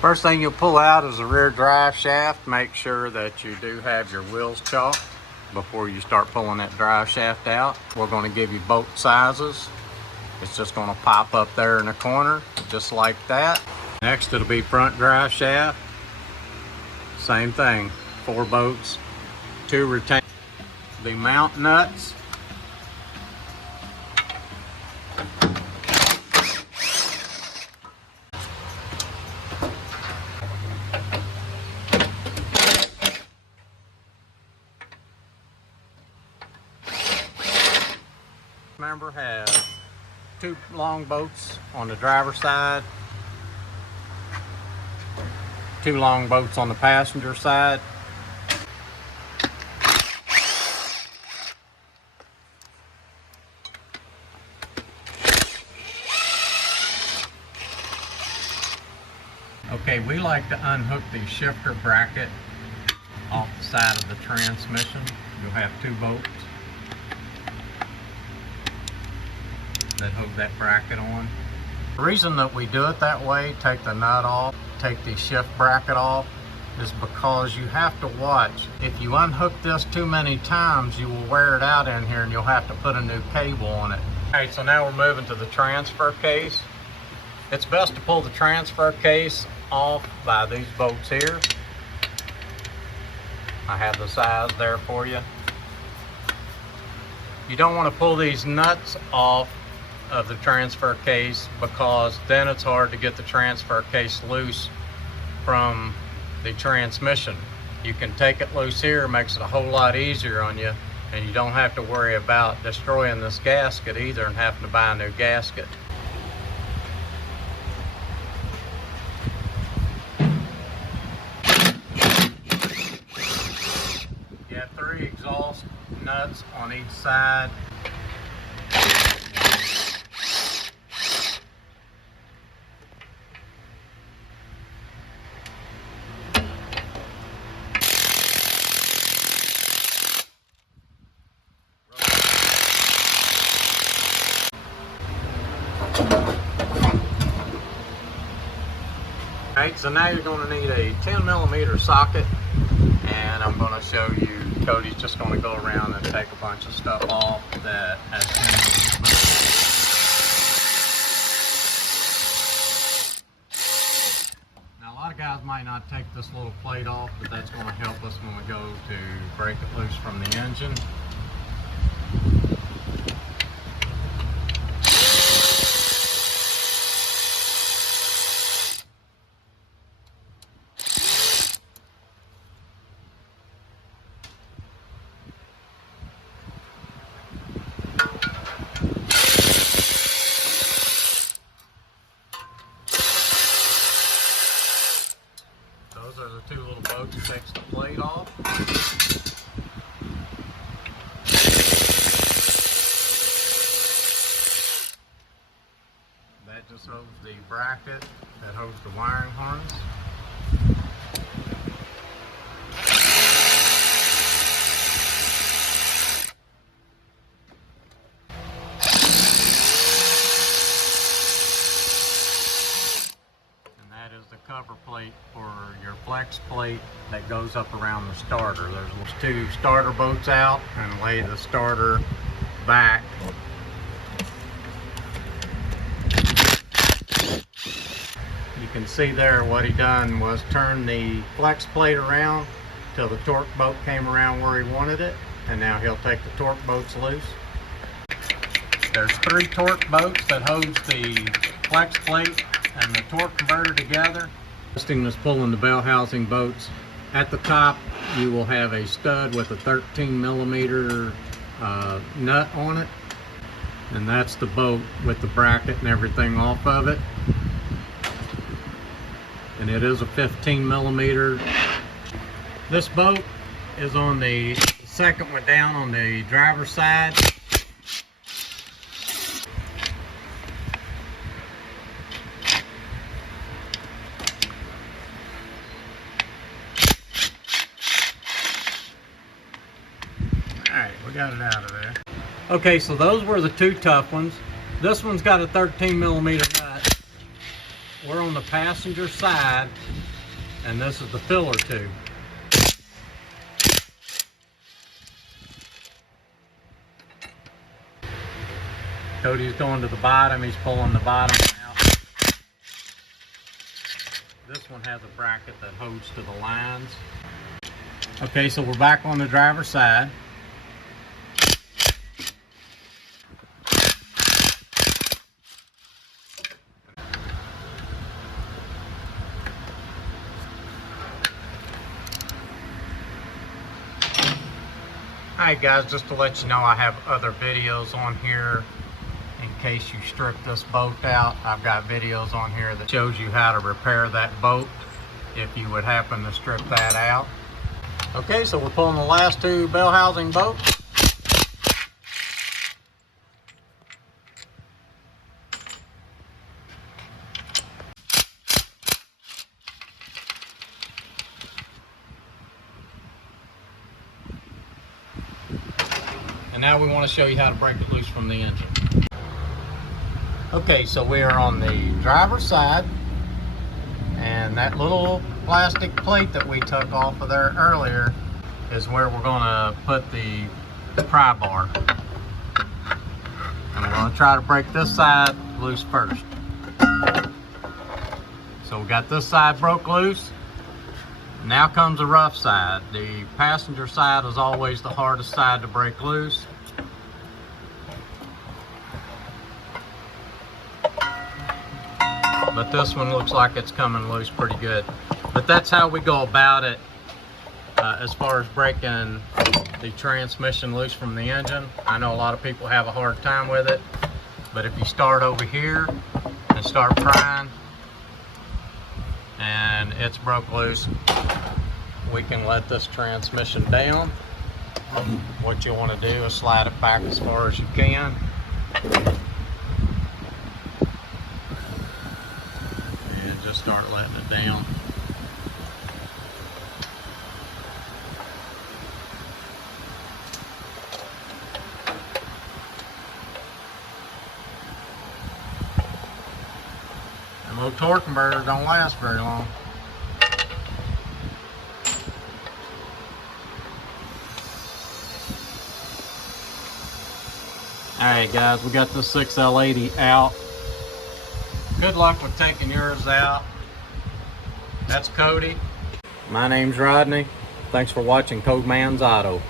First thing you'll pull out is the rear drive shaft. Make sure that you do have your wheels chalked before you start pulling that drive shaft out. We're going to give you both sizes. It's just going to pop up there in the corner, just like that. Next, it'll be front drive shaft. Same thing, 4 bolts, 2 retain. The mount nuts. Remember, have 2 long bolts on the driver's side, 2 long bolts on the passenger side. Okay, we like to unhook the shifter bracket off the side of the transmission. You'll have 2 bolts that hook that bracket on. The reason that we do it that way, take the nut off, take the shift bracket off, is because you have to watch. If you unhook this too many times, you will wear it out in here and you'll have to put a new cable on it. Alright, so now we're moving to the transfer case. It's best to pull the transfer case off by these bolts here. I have the size there for you. You don't want to pull these nuts off of the transfer case, because then it's hard to get the transfer case loose from the transmission. You can take it loose here, it makes it a whole lot easier on you, and you don't have to worry about destroying this gasket either and having to buy a new gasket. You have 3 exhaust nuts on each side. Alright, so now you're going to need a 10mm socket, and I'm going to show you. Cody's just going to go around and take a bunch of stuff off that has 10mm. Now, a lot of guys might not take this little plate off, but that's going to help us when we go to break it loose from the engine. Those are the 2 little bolts that takes the plate off. That just holds the bracket that holds the wiring harness. The cover plate for your flex plate that goes up around the starter. There's 2 starter bolts out, and lay the starter back. You can see there what he done was turn the flex plate around till the torque bolt came around where he wanted it, and now he'll take the torque bolts loose. There's 3 torque bolts that holds the flex plate and the torque converter together. Testing is pulling the bell housing bolts. At the top, you will have a stud with a 13mm nut on it, and that's the bolt with the bracket and everything off of it. And it is a 15mm. This bolt is on the second one down on the driver's side. Alright, we got it out of there. Okay, so those were the 2 tough ones. This one's got a 13mm nut. we're on the passenger side, and this is the filler tube. Cody's going to the bottom, he's pulling the bottom out. This one has a bracket that holds to the lines. Okay, so we're back on the driver's side. Alright guys, just to let you know, I have other videos on here in case you strip this boat out. I've got videos on here that shows you how to repair that boat if you would happen to strip that out. Okay, so we're pulling the last two bell housing bolts. And now we want to show you how to break it loose from the engine. Okay, so we are on the driver's side, and that little plastic plate that we took off of there earlier is where we're going to put the pry bar. And we're going to try to break this side loose first. So we got this side broke loose. Now comes the rough side. The passenger side is always the hardest side to break loose. But this one looks like it's coming loose pretty good. But that's how we go about it as far as breaking the transmission loose from the engine. I know a lot of people have a hard time with it, but if you start over here and start prying and it's broke loose, we can let this transmission down. What you want to do is slide it back as far as you can. And just start letting it down. Them little torque converters don't last very long. Alright guys, we got this 6L80 out. Good luck with taking yours out. That's Cody. My name's Rodney. Thanks for watching Code Man's Auto.